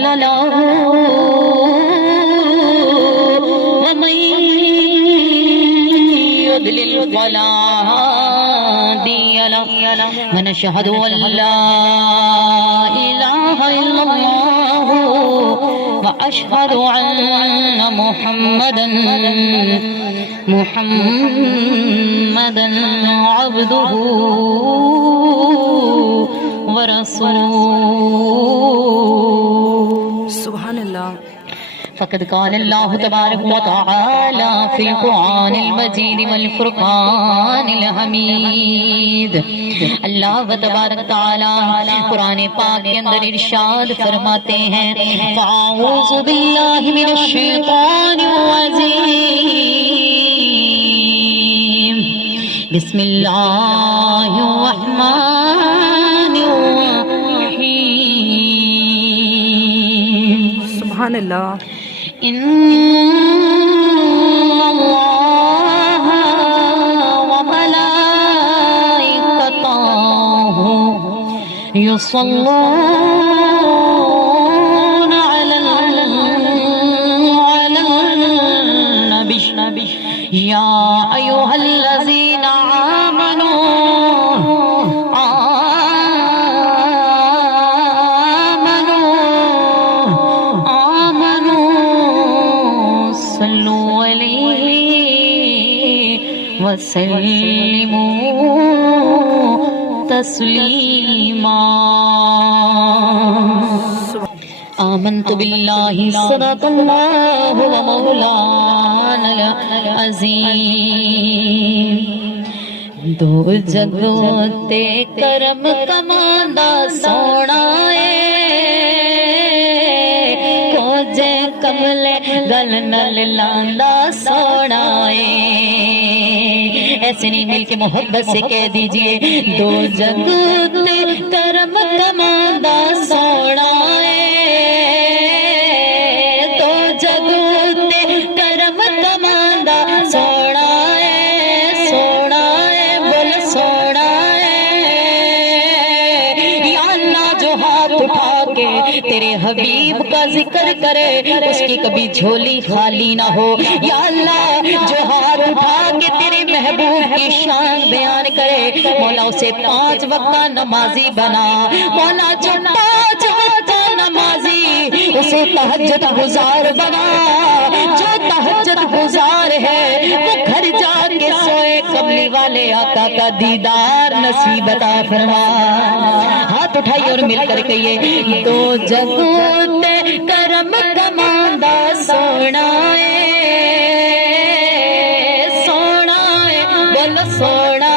مضل له ومن يضلل فلا هادي له ونشهد أن لا إله إلا الله وأشهد أن محمدا عبده ورسوله سبحان اللہ. فقد قال الله تبارك وتعالى في القرآن المجيد والفرقان الحميد. اللہ و تبارک تعالی قرآن پاک کے اندر ارشاد فرماتے ہیں فاعوذ باللہ من الشیطان الرجیم بسم اللہ الرحمن الرحیم. سبحان اللہ. ان اللہ وملائکتہ یصلون علی النبی یا ایھا الذین وسلموا تسلیما. آمنت باللہ صدق اللہ ومولانا العظیم. دو جگوں تے کرم کماندا سونا کوجے کملے گل نل لاندا سونا. ایسے نہیں مل کے محبت سے کہہ دیجئے دو جگوں تے کرم کماندا سونا دو جگوں تے کرم کماندا سونا سونا بول سونا یا اللہ جو ہاتھ اٹھا کے تیرے حبیب کا ذکر کرے اس کی کبھی جھولی خالی نہ ہو. یا اللہ جو ہاتھ اٹھا کے تیرے محبوب کی شان بیان کرے مولا اسے 5 وقت نمازی بنا. مولا جو 5 وقت نمازی اسے تہجد گزار بنا. جو تہجد گزار ہے وہ گھر جا کے سوئے کملی والے آقا کا دیدار نصیب عطا فرما. ہاتھ اٹھائیے اور مل کر کہیے دو جگوں تے کرم کماندا سونا سونا بول سونا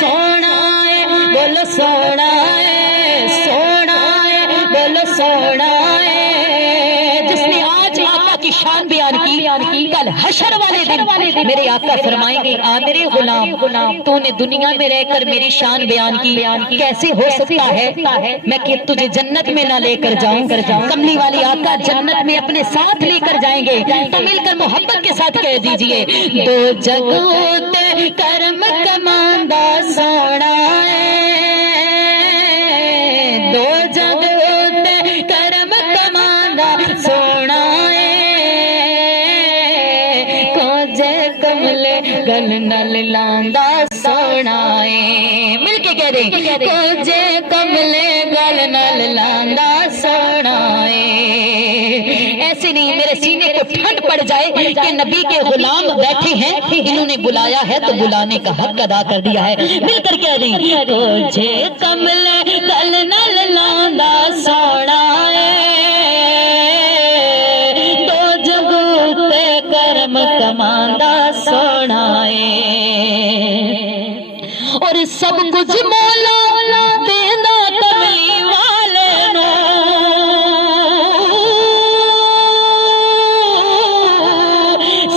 سونا بول سونا سونا بول سونا. جس نے آج آقا کی شان بیان کی کل حشر والے دن میرے آقا فرمائیں گے آ میرے غلام تو نے دنیا میں رہ کر میری شان بیان کی کیسے ہو سکتا ہے میں کہ تجھے جنت میں نہ لے کر جاؤں. کملی والی آقا جنت میں اپنے ساتھ لے کر جائیں گے تو مل کر محبت کے ساتھ کہہ دیجئے دو جگوں تے کرم کماندا سونا دو جگوں تے کرم کماندا سونا کملے گل نل لاندا سونا. مل کے کہہ دیں کوجے کملے گل نل لاندا سونا. ایسے نہیں میرے سینے کو ٹھنڈ پڑ جائے کہ نبی کے غلام بیٹھے ہیں انہوں نے بلایا ہے تو بلانے کا حق ادا کر دیا ہے. مل کر کہہ دیں کوجے کملے گل نل لاندا سونا دو جگوں تے کرم کماندا سونا اور سب کچھ مولا دینا کملی والے نو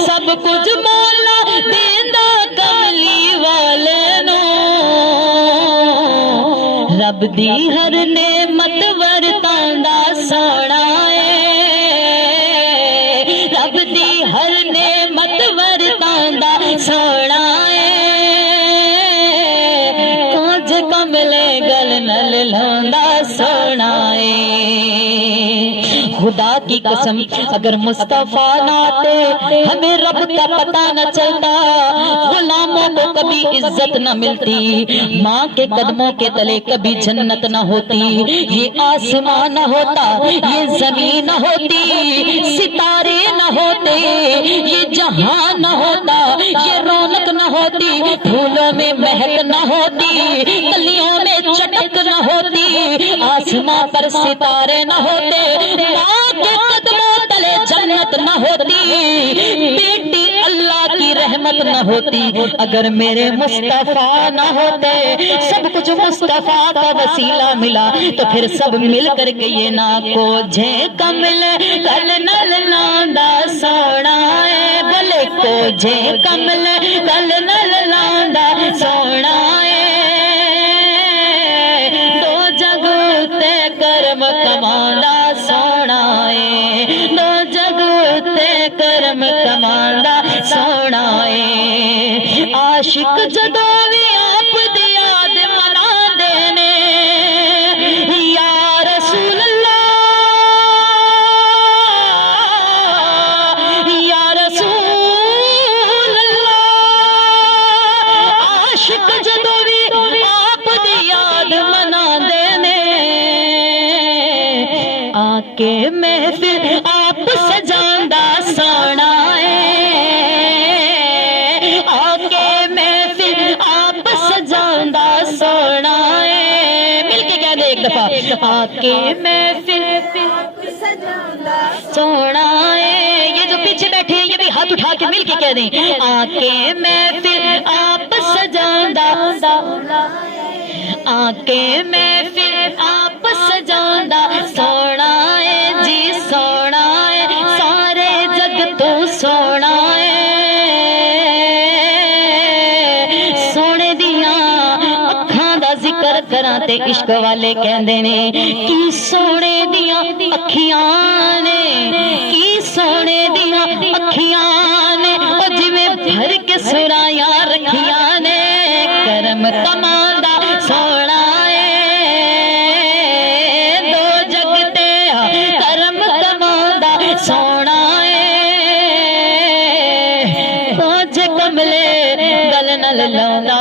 سب کچھ مولا دینا کملی والے نو رب دی ہر نعمت ورتاندا سونا رب دی ہر نعمت ورتاندا سونا کملے گل نل لاندا سونا خدا کی قسم اگر مصطفیٰ نہ آتے ہمیں رب کا پتہ نہ چلتا، غلاموں کو کبھی عزت نہ ملتی، ماں کے قدموں کے تلے کبھی جنت نہ ہوتی، یہ آسمان نہ ہوتا، یہ زمین نہ ہوتی، ستارے نہ ہوتے، یہ جہاں نہ ہوتا، یہ رونق نہ ہوتی، پھولوں میں مہک نہ ہوتی، کلیوں میں چٹک نہ ہوتی، آسمان پر ستارے نہ ہوتے، ماں کے قدموں تلے جنت نہ ہوتی، بیٹی اللہ کی رحمت نہ ہوتی، اگر میرے مصطفیٰ نہ ہوتے، سب کچھ مصطفیٰ کا وسیلہ ملا تو پھر سب مل کر کے یہ نہ کو جے کمل کل نل ناندا سونا ہے، بلے کو جے کمل کل نل ناندا سونا ہے، دو جگ تے کرم کماندا سونا ہے، دو جگ تے کرم کماندا سونا ہے، عاشق جدوں بھی آپ دی یاد منا دینے، یا رسول اللہ یا رسول اللہ، عاشق جدوں بھی آپ دی یاد منا دینے، آ کے محفل آپ سجاندا سونا ہے، آ کے محفل آپ سجاندا سونا ہے، مل کے کہہ دے ایک دفعہ، آ کے محفل سونا ہے، یہ جو پیچھے بیٹھے ہیں یہ بھی ہاتھ اٹھا کے مل کے کہہ دیں، آ کے محفل آپ سجاندا، آ کے محفل آپ سجاندا سونا ہے، جی سونا ہے، سارے جگ تو سونا ہے، سونے دیاں اکھاں دا ذکر کراں تے عشق والے کہندے نے کی سونے دیاں اکھیاں نے، کی سونے دیاں اکھیاں نے، او جویں بھر کے سرایاں رکھیاں نے، کرم کماندا سونا ہے، دو جگ تے کرم کماندا سونا ہے، پانچ کملے گل نل لاؤندا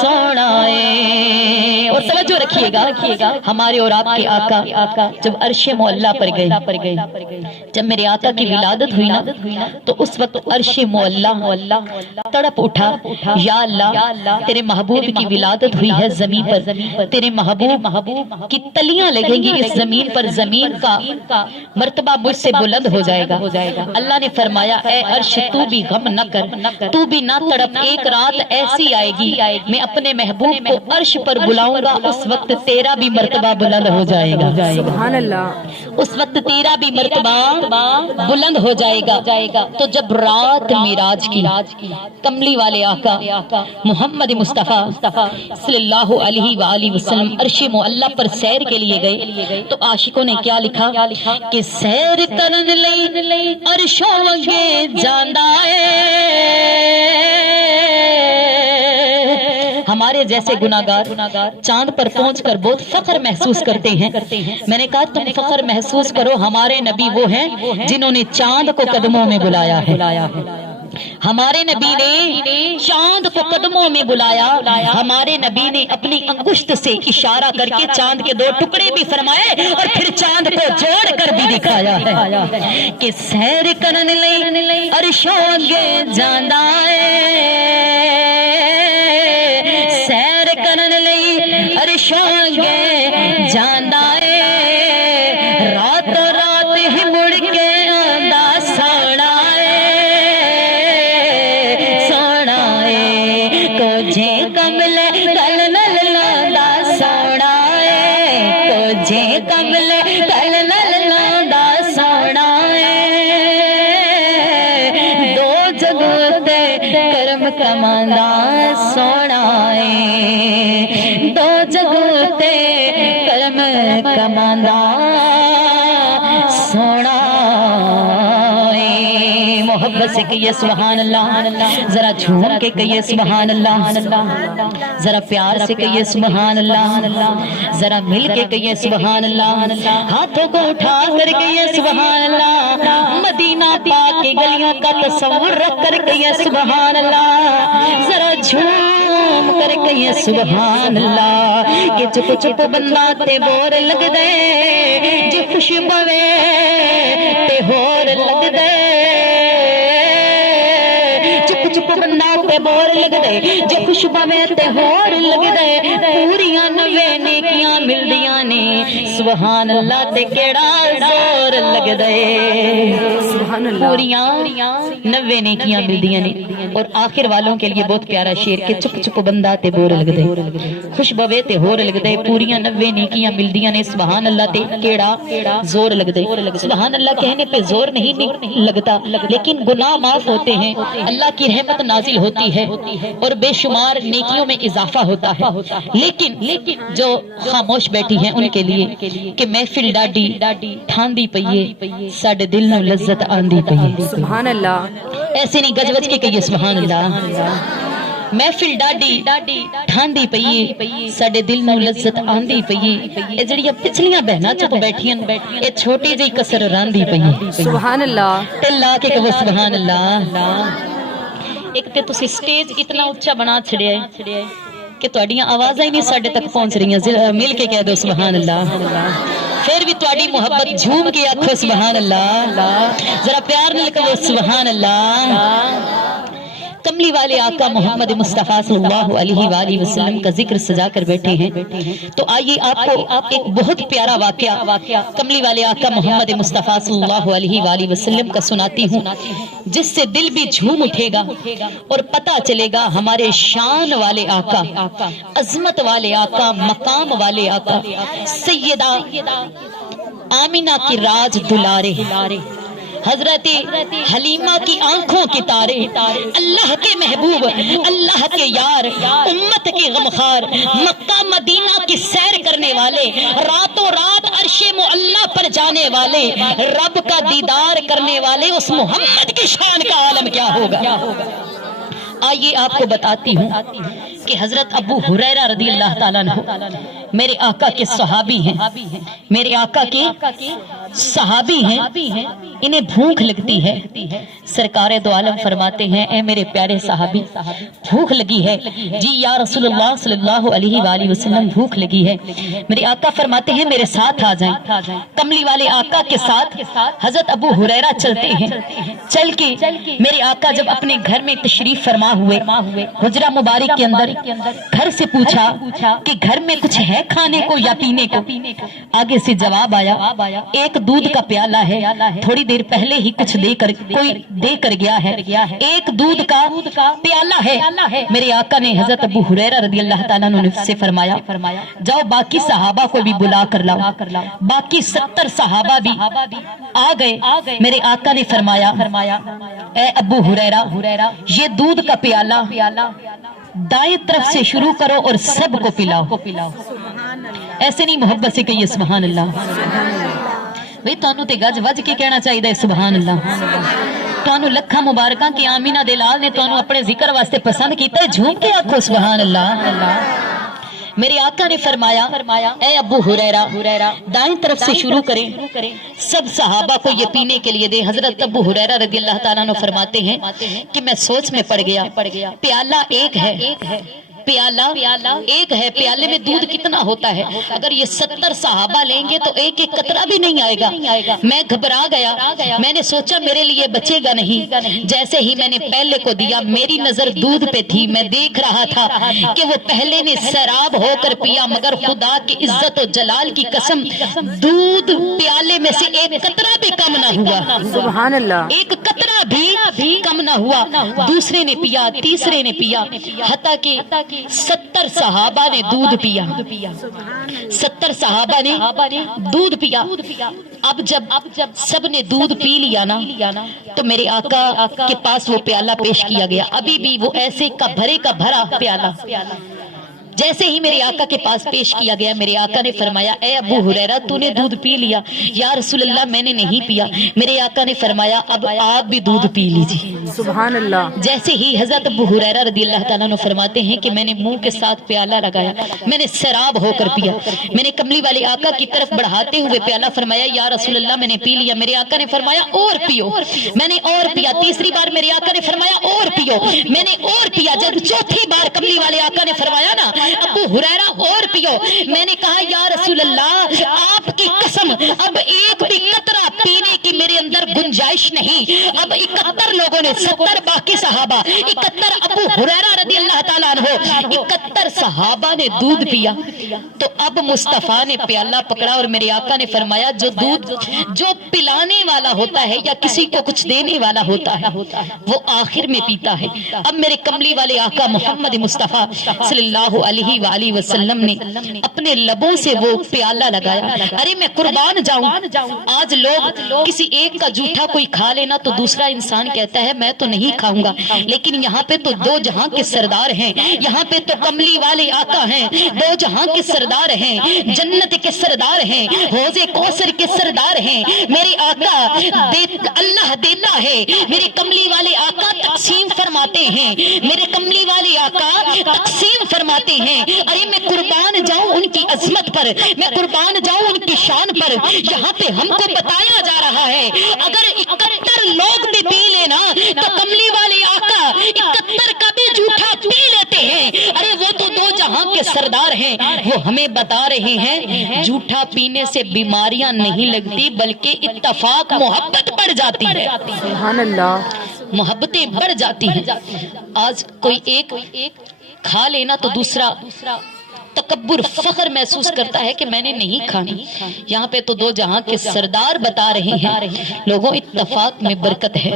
سونا ہے، اور توجہ رکھیے گا ہمارے اور آپ کے آقا جب عرش معلیٰ پر گئے، جب میرے آقا کی ولادت ہوئی نا تو اس وقت عرش معلیٰ تڑپ اٹھا، یا اللہ تیرے محبوب کی ولادت ہوئی ہے زمین پر، تیرے محبوب کی تلیاں لگیں گی اس زمین پر، زمین کا مرتبہ مجھ سے بلند ہو جائے گا، اللہ نے فرمایا اے عرش تو بھی غم نہ کر، تو بھی نہ تڑپ، ایک رات ایسی آئے گی میں اپنے محبوب کو عرش پر بلاؤں گا، اس وقت تیرا بھی مرتبہ بلند ہو جائے گا، سبحان اللہ، اس وقت تیرا بھی مرتبہ بلند ہو جائے گا۔ تو جب رات معراج کی کملی والے آقا محمد مصطفیٰ صلی اللہ علیہ وآلہ وسلم عرش معلیٰ پر سیر کے لیے گئے تو عاشقوں نے کیا لکھا کہ سیر کرن لئی عرشوں اگے جاندا ہے، ہمارے جیسے گناہگار چاند پر پہنچ کر بہت فخر محسوس کرتے ہیں، میں نے کہا تم فخر محسوس کرو، ہمارے نبی وہ ہیں جنہوں نے چاند کو قدموں میں بلایا ہے، ہمارے نبی نے چاند کو قدموں میں بلایا، ہمارے نبی نے اپنی انگشت سے اشارہ کر کے چاند کے 2 ٹکڑے بھی فرمائے اور پھر چاند کو جوڑ کر بھی دکھایا ہے کہ سیر کرن لئی عرشوں اگے جاندا ہے، سیر کرن لئی عرشوں اگے جاندا ہے، راتوں رات ہی مڑ کے آندا سونا ہے، سونا ہے، کوجھے کملے کل نل لاندا سونا ہے، کوجھے کملے کل نل لاندا سونا ہے، دو جگوں تے کرم کماندا سونا ہے، دو جگوں تے کرم کماندا سونا ہے، محبت سے کہیے سبحان اللہ، ذرا جھوم کے کہیے سبحان اللہ، ذرا پیار سے کہیے سبحان اللہ، ذرا مل کے کہیے سبحان اللہ، ہاتھوں کو اٹھا کر کہیے سبحان اللہ، مدینہ پاک کی گلیوں کا تصور رکھ کر کہیے سبحان اللہ، ذرا جھوم کر کہیے سبحان اللہ، کہ چپ چپ بندہ تے بور لگ دے، جو خوشبوے تے ہور لگ دے، چپ چپ بندہ تے بور لگ دے، جو خوشبوے تے ہور لگ دے، پوریاں 90 نیکیاں ملدیاں نے، سبحان اللہ تے کیڑا زور لگ دے، سبحان اللہ، پوریاں 90 نیکیاں ملدیاں نے۔ اور آخر والوں کے لیے بہت پیارا شعر کہ چپ چپ بندہ تے بور لگ دے، خوشبوے تے ہور لگ دے، پوریاں 90 نیکیاں ملدیاں نے، سبحان اللہ تے کیڑا زور لگ دے۔ سبحان اللہ کہنے پہ زور نہیں لگتا، لیکن گناہ معاف ہوتے ہیں، اللہ کی رحمت نازل ہوتی ہے اور بے شمار نیکیوں میں اضافہ ہوتا ہے۔ لیکن جو خاموش بیٹھی ہیں ان کے لیے کہ محفل ڈاڈی ٹھاندی پئیے، ساڈے دل نو لذت آندی پئیے، سبحان اللہ، ایسے نہیں گج گج کے کہیے سبحان اللہ، محفل ڈاڈی ٹھاندی پئیے، ساڈے دل نو لذت آندی پئیے، اے جڑیاں پچھلیاں بہناں چپ بیٹھیاں اے چھوٹی جئی کسر راندی پئیے، سبحان اللہ، ٹلا کے کہو سبحان اللہ۔ ایک تے تسی سٹیج اتنا اونچا بنا چھڑیا ہے کہ تہاڈیاں آوازاں ہی نہیں ساڈے تک پہنچ رہیاں، مل کے کہہ دو سبحان اللہ، پھر بھی تہاڈی محبت جھوم کے آکھو سبحان اللہ، ذرا پیار نال کہو سبحان اللہ۔ کملی والے آقا محمد مصطفیٰ صلی اللہ علیہ وآلہ وسلم کا ذکر سجا کر بیٹھے ہیں، تو آئیے آپ کو ایک بہت پیارا واقعہ کملی والے آقا محمد مصطفیٰ صلی اللہ علیہ وآلہ وسلم کا سناتی ہوں، جس سے دل بھی جھوم اٹھے گا اور پتہ چلے گا ہمارے شان والے آقا، عظمت والے آقا، مقام والے آقا، سیدہ آمینہ کی راج دلارے، حضرت حلیمہ کی آنکھوں کی تارے، اللہ کے محبوب، اللہ کے یار، امت کے غمخوار، مکہ مدینہ کی سیر کرنے والے، راتوں رات عرش معلیٰ پر جانے والے، رب کا دیدار کرنے والے، اس محمد کی شان کا عالم کیا ہوگا۔ آئیے آپ کو بتاتی ہوں کہ حضرت ابو ہریرہ رضی اللہ تعالیٰ عنہ میرے آقا کے صحابی ہیں، میرے آقا کے صحابی ہیں، انہیں بھوک لگتی ہے، سرکار دو عالم فرماتے ہیں اے میرے پیارے صحابی بھوک لگی ہے، جی یا رسول اللہ صلی اللہ علیہ وآلہ وسلم بھوک لگی ہے، میرے آقا فرماتے ہیں میرے ساتھ آ جائیں۔ کملی والے آقا کے ساتھ حضرت ابو ہریرہ چلتے ہیں، چل کے میرے آقا جب اپنے گھر میں تشریف فرما ہوئے، حجرہ مبارک کے اندر گھر سے پوچھا کہ گھر میں کچھ ہے کھانے کو یا پینے کو، آگے سے جواب آیا ایک دودھ کا پیالہ ہے، تھوڑی دیر پہلے ہی کچھ کوئی دے کر گیا ہے، ایک دودھ کا پیالہ ہے۔ میرے آقا نے حضرت ابو ہریرہ رضی اللہ تعالیٰ عنہ سے فرمایا جاؤ باقی صحابہ کو بھی بلا کر لاؤ، باقی 70 صحابہ بھی آ گئے۔ میرے آقا نے فرمایا اے ابو ہریرہ یہ دودھ کا پیالہ دائیں طرف سے شروع کرو اور سب کو پلاؤ، ایسے نہیں محبت سے کہیے سبحان اللہ۔ بھئی تانوں تے گج وج کے کہنا چاہیے دے سبحان اللہ، تانوں لکھا مبارکاں کی آمینہ دلال نے تانوں اپنے ذکر واسطے پسند کیتا ہے، جھوم کے آکھو سبحان اللہ۔ میرے آقا نے فرمایا اے ابو ہریرہ دائیں طرف سے شروع کریں، سب صحابہ کو یہ پینے کے لیے دے۔ حضرت ابو ہریرہ رضی اللہ تعالیٰ عنہ فرماتے ہیں کہ میں سوچ میں پڑ گیا، پیالہ ایک ہے، پیالہ ایک ہے، پیالے میں دودھ کتنا ہوتا ہے، اگر یہ 70 صحابہ لیں گے تو ایک ایک قطرہ بھی نہیں آئے گا۔ میں گھبرا گیا، میں نے سوچا میرے لیے بچے گا نہیں، جیسے ہی میں نے پہلے کو دیا میری نظر دودھ پہ تھی، میں دیکھ رہا تھا کہ وہ پہلے نے سیراب ہو کر پیا، مگر خدا کی عزت و جلال کی قسم دودھ پیالے میں سے ایک قطرہ بھی کم نہ ہوا، سبحان اللہ، ایک قطرہ بھی کم نہ ہوا۔ دوسرے نے پیا، تیسرے نے پیا، حتیٰ کہ 70 صحابہ نے دودھ پیا، 70 صحابہ نے دودھ پیا۔ اب جب سب نے دودھ پی لیا نا تو میرے آقا کے پاس وہ پیالہ پیش کیا گیا، ابھی بھی وہ ایسے کا بھرا پیالہ، جیسے ہی میرے آقا کے پاس پیش کیا گیا، میرے آقا نے فرمایا اے ابو ہریرہ تو نے دودھ پی لیا؟ یا رسول اللہ میں نے نہیں پیا۔ میرے آقا نے فرمایا اب آپ بھی دودھ پی لیجیے۔ سبحان اللہ۔ جیسے ہی حضرت ابو ہریرہ رضی اللہ تعالیٰ عنہ فرماتے ہیں کہ میں نے منہ کے ساتھ پیالہ لگایا، میں نے سیراب ہو کر پیا، میں نے کملی والے آقا کی طرف بڑھاتے ہوئے پیالہ فرمایا یا رسول اللہ میں نے پی لیا۔ میرے آقا نے فرمایا اور پیو، میں نے اور پیا۔ تیسری بار میرے آقا نے فرمایا اور پیو، میں نے اور پیا۔ جب چوتھی بار کملی والے آقا نے فرمایا نا ابو ہریرہ اور پیو، میں نے کہا یا رسول اللہ آپ کی قسم اب ایک بھی قطرہ پینے کی میرے اندر گنجائش نہیں۔ اب 71 لوگوں نے، 70 باقی صحابہ، 71 ابو ہریرہ رضی اللہ تعالیٰ عنہ، 71 صحابہ نے دودھ پیا۔ تو اب مصطفیٰ نے پیالہ پکڑا اور میرے آقا نے فرمایا جو دودھ جو پلانے والا ہوتا ہے یا کسی کو کچھ دینے والا ہوتا ہے وہ آخر میں پیتا ہے۔ اب میرے کملی والے آقا محمد مصطفیٰ صلی اللہ علیہ وآلہ وسلم نے اپنے لبوں سے وہ پیالہ لگایا۔ ارے میں قربان جاؤں، آج لوگ کسی ایک کا جھوٹا کوئی کھا لینا تو دوسرا انسان کہتا ہے میں تو نہیں کھاؤں گا، لیکن یہاں پہ تو دو جہاں کے سردار ہیں، یہاں پہ تو کملی والے آقا ہیں، دو جہاں کے سردار ہیں، جنت کے سردار ہیں، حوض کوثر کے سردار ہیں۔ میرے آقا اللہ دیتا ہے، میرے کملی والے آقا تقسیم فرماتے ہیں، میرے کملی والے آقا تقسیم فرماتے ہیں۔ ارے میں قربان جاؤں ان کی عظمت پر، میں قربان جاؤں ان کی شان پر۔ یہاں پہ ہم کو بتایا جا رہا ہے اگر 71 لوگ بھی پی لینا تو کملی والے آقا 71 کا بھی جھوٹا پی لیتے ہیں۔ ارے وہ تو دو جہاں کے سردار ہیں، وہ ہمیں بتا رہے ہیں جھوٹا پینے سے بیماریاں نہیں لگتی بلکہ اتفاق محبت بڑھ جاتی ہے۔ سبحان اللہ۔ محبتیں بڑھ جاتی ہیں۔ آج کوئی ایک کھا لینا تو دوسرا تکبر فخر محسوس کرتا ہے کہ میں نے نہیں کھانا۔ یہاں پہ تو دو جہاں کے سردار بتا رہے ہیں لوگوں اتفاق میں برکت ہے۔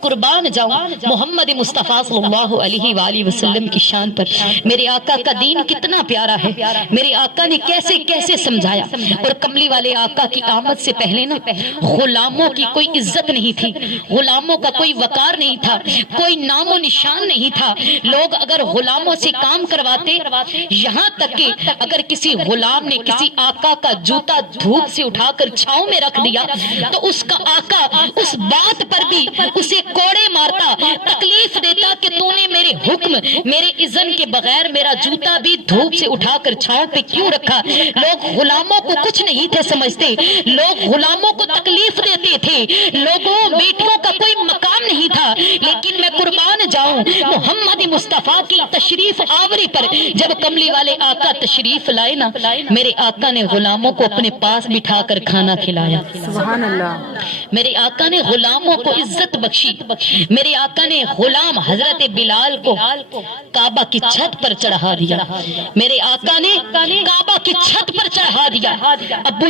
قربان جاؤں محمد مصطفیٰ صلی اللہ علیہ وآلہ وسلم کی شان پر۔ میرے آقا کا دین کتنا پیارا ہے، میرے آقا نے کیسے کیسے سمجھایا۔ اور کملی والے آقا کی آمد سے پہلے نا غلاموں کی کوئی عزت نہیں تھی، غلاموں کا کوئی وقار نہیں تھا، کوئی نام و نشان نہیں تھا۔ لوگ اگر غلاموں سے کام کرواتے، یہاں تک کہ اگر کسی غلام نے کسی آقا کا جوتا دھوپ سے اٹھا کر چھاؤں میں رکھ دیا تو اس کا آقا اس بات پر بھی اسے کوڑے مارتا، تکلیف دیتا کہ تو نے میرے حکم میرے اذن کے بغیر میرا جوتا بھی دھوپ سے اٹھا کر چھاؤں پہ کیوں رکھا۔ لوگ غلاموں کو کچھ نہیں تھے سمجھتے، لوگ غلاموں کو تکلیف دیتے تھے، لوگوں بیٹیوں کا کوئی مقام نہیں تھا۔ لیکن میں قربان جاؤں محمد مصطفیٰ کی تشریف آوری پر جب کملی والے آقا تشریف لائے نا، میرے آقا نے غلاموں کو اپنے پاس بٹھا کر کھانا کھلایا۔ سبحان اللہ۔ میرے آقا نے غلاموں کو عزت بخشی۔ میرے آقا نے غلام حضرت بلال کو کعبہ کی چھت پر چڑھا دیا۔ میرے آقا نے کعبہ کی چھت پر چڑھا دیا۔ ابو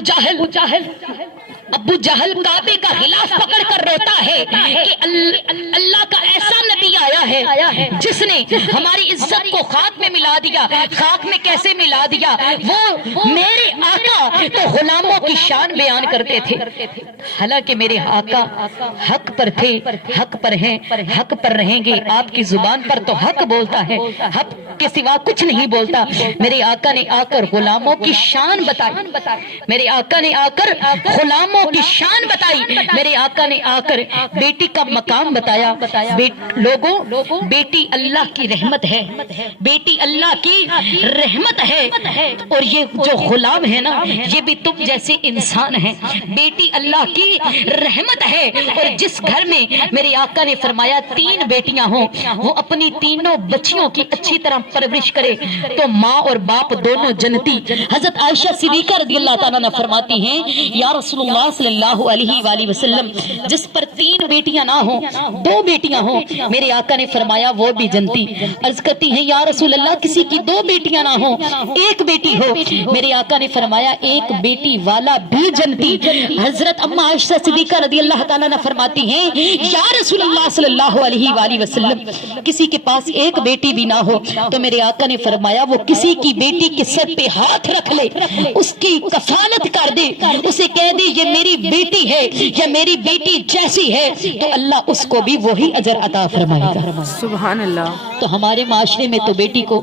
جہل کعبے کا غلاف پکڑ کر روتا ہے کہ اللہ کا ایسا نبی آیا ہے جس نے ہماری عزت کو خاک میں ملا دیا۔ خاک میں کیسے ملا دیا؟ وہ میرے آقا تو غلاموں کی شان بیان کرتے تھے، حالانکہ میرے آقا حق پر تھے، حق پر ہیں، حق پر رہیں گے۔ آپ کی زبان پر تو حق بولتا ہے، حق کے سوا کچھ نہیں بولتا۔ میرے آقا نے آ کر غلاموں کی شان بتائی، میرے آقا نے آ کر غلاموں کی شان بتائی، میرے آقا نے آ کر بیٹی کا مقام بتایا۔ لوگوں بیٹی اللہ کی رحمت ہے، بیٹی اللہ کی رحمت ہے، اور یہ جو غلام ہے نا یہ بھی تم جیسے انسان ہیں۔ بیٹی اللہ کی رحمت ہے، اور جس گھر میں میرے آقا نے فرمایا 3 بیٹیاں ہوں وہ اپنی تینوں بچیوں کی اچھی طرح پرورش کرے تو ماں اور باپ دونوں جنتی۔ حضرت عائشہ صدیقہ رضی اللہ تعالیٰ عنہ فرماتی ہیں یا رسول اللہ صلی اللہ علیہ وآلہ وسلم جس پر 3 بیٹیاں نہ ہوں 2 بیٹیاں ہوں، میرے آقا نے فرمایا وہ بھی جنتی۔ عرض کرتی ہیں یا رسول اللہ کسی کی 2 بیٹیاں نہ ہوں 1 بیٹی ہو، میرے آقا نے فرمایا 1 بیٹی والا بھی جنتی۔ حضرت اما عائشہ صدیقہ رضی اللہ تعالیٰ عنہ فرماتی ہیں یا رسول اللہ صلی اللہ علیہ وآلہ وسلم کسی کے پاس 1 بیٹی بھی نہ ہو تو میرے آقا نے فرمایا وہ کسی کی بیٹی کے سر پہ ہاتھ رکھ لے، اس کی کفالت کر دے، اسے کہہ دے یہ میری بیٹی ہے یا میری بیٹی جیسی ہے، تو اللہ اس کو بھی وہی اجر عطا فرمائے گا۔ سبحان اللہ۔ تو ہمارے معاشرے میں تو بیٹی کو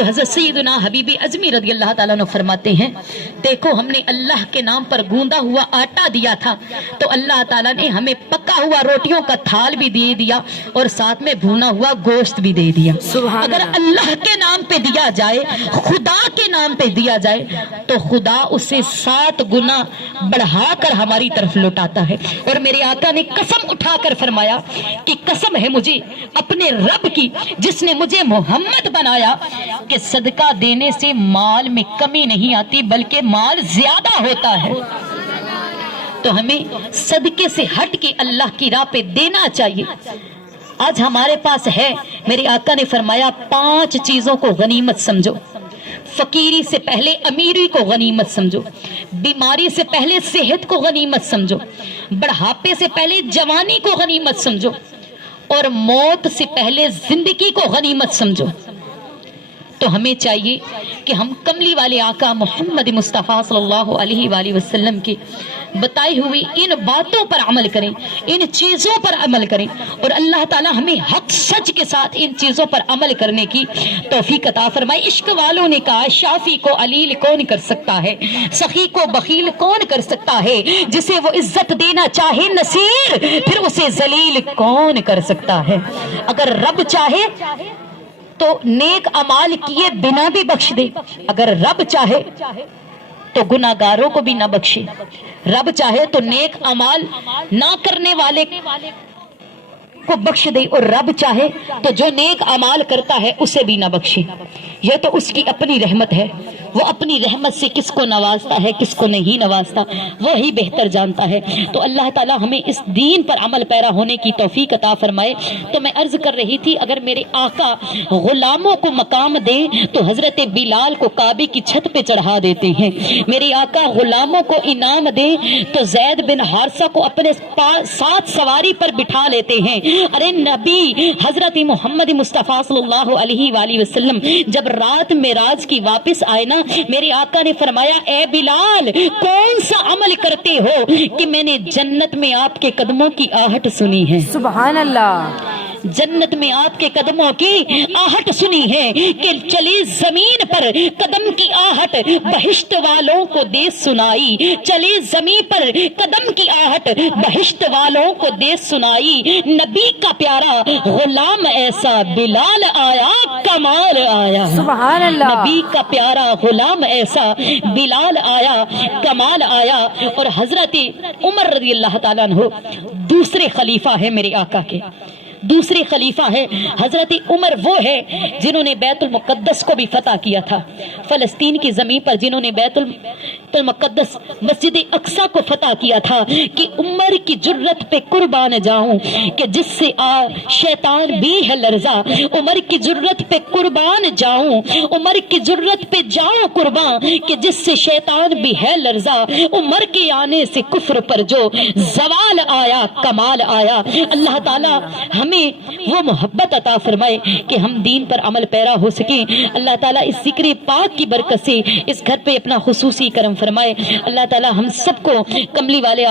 تو حضرت سیدنا حبیب ازمی رضی اللہ تعالیٰ عنہ فرماتے ہیں دیکھو ہم نے اللہ کے نام پر گوندا ہوا آٹا دیا تھا تو اللہ تعالیٰ نے ہمیں پکا ہوا روٹیوں کا تھال بھی دے دیا اور ساتھ میں بھونا ہوا گوشت بھی دے دیا. اگر اللہ کے نام پہ دیا جائے, خدا کے نام پہ دیا جائے تو خدا اسے 7 گنا بڑھا کر ہماری طرف لوٹاتا ہے. اور میرے آقا نے قسم اٹھا کر فرمایا کہ قسم ہے مجھے اپنے رب کی جس نے مجھے محمد بنایا کہ صدقہ دینے سے مال میں کمی نہیں آتی بلکہ مال زیادہ ہوتا ہے. تو ہمیں صدقے سے ہٹ کے اللہ کی راہ پہ دینا چاہیے. آج ہمارے پاس ہے, میرے آقا نے فرمایا 5 چیزوں کو غنیمت سمجھو. فقیری سے پہلے امیری کو غنیمت سمجھو, بیماری سے پہلے صحت کو غنیمت سمجھو, بڑھاپے سے پہلے جوانی کو غنیمت سمجھو, اور موت سے پہلے زندگی کو غنیمت سمجھو. تو ہمیں چاہیے کہ ہم کملی والے آقا محمد مصطفیٰ صلی اللہ علیہ وآلہ وسلم کی بتائی ہوئی ان باتوں پر عمل کریں, ان چیزوں پر عمل کریں, اور اللہ تعالی ہمیں حق سچ کے ساتھ ان چیزوں پر عمل کرنے کی توفیق عطا فرمائے. عشق والوں نے کہا شافی کو علیل کون کر سکتا ہے, سخی کو بخیل کون کر سکتا ہے, جسے وہ عزت دینا چاہے نصیر پھر اسے ذلیل کون کر سکتا ہے. اگر رب چاہے تو نیک اعمال کیے بنا بھی بخش دے, اگر رب چاہے تو گناہگاروں کو بھی نہ بخشے, رب چاہے تو نیک اعمال نہ کرنے والے کو بخش دے, اور رب چاہے تو جو نیک اعمال کرتا ہے اسے بھی نہ بخشے. یہ تو اس کی اپنی رحمت ہے, وہ اپنی رحمت سے کس کو نوازتا ہے کس کو نہیں نوازتا وہی بہتر جانتا ہے. تو اللہ تعالی ہمیں اس دین پر عمل پیرا ہونے کی توفیق عطا فرمائے. تو میں عرض کر رہی تھی اگر میرے آقا غلاموں کو مقام دے تو حضرت بلال کو کعبے کی چھت پہ چڑھا دیتے ہیں. میرے آقا غلاموں کو انعام دے تو زید بن حارثہ کو اپنے ساتھ سواری پر بٹھا لیتے ہیں. ارے نبی حضرت محمد مصطفیٰ صلی اللہ علیہ وآلہ وسلم جب رات معراج کی واپس آئے نا, میرے آقا نے فرمایا اے بلال کون سا عمل کرتے ہو کہ میں نے جنت میں آپ کے قدموں کی آہٹ سنی ہے. سبحان اللہ. جنت میں آپ کے قدموں کی آہٹ سنی ہے کہ چلی زمین پر قدم کی آہٹ بہشت والوں کو دے سنائی, چلی زمین پر قدم کی آہٹ بہشت والوں کو دے سنائی. نبی کا پیارا غلام ایسا بلال آیا کمال آیا. سبحان اللہ. نبی کا پیارا غلام ایسا بلال آیا کمال آیا. اور حضرت عمر رضی اللہ تعالیٰ عنہ دوسرے خلیفہ ہے میرے آقا کے, دوسرے خلیفہ ہے. حضرت عمر وہ ہے جنہوں نے بیت المقدس کو بھی فتح کیا تھا, فلسطین کی زمین پر جنہوں نے بیت المقدس مسجد اقصی کو فتح کیا تھا. کہ عمر کی جرت پہ قربان جاؤں کہ جس سے شیطان بھی ہے لرزا, عمر کی جرت پہ قربان جاؤں, عمر کی جرت پہ جاؤں قربان کہ جس سے شیطان بھی ہے لرزا. عمر کے آنے سے کفر پر جو زوال آیا کمال آیا. اللہ تعالی ہمیں وہ محبت عطا فرمائے کہ ہم دین پر عمل پیرا ہو سکیں. اللہ تعالیٰ اس ذکر پاک کی برکت سے اس گھر پہ اپنا خصوصی کرم فرمائے. اللہ تعالیٰ ہم سب کو کملی والے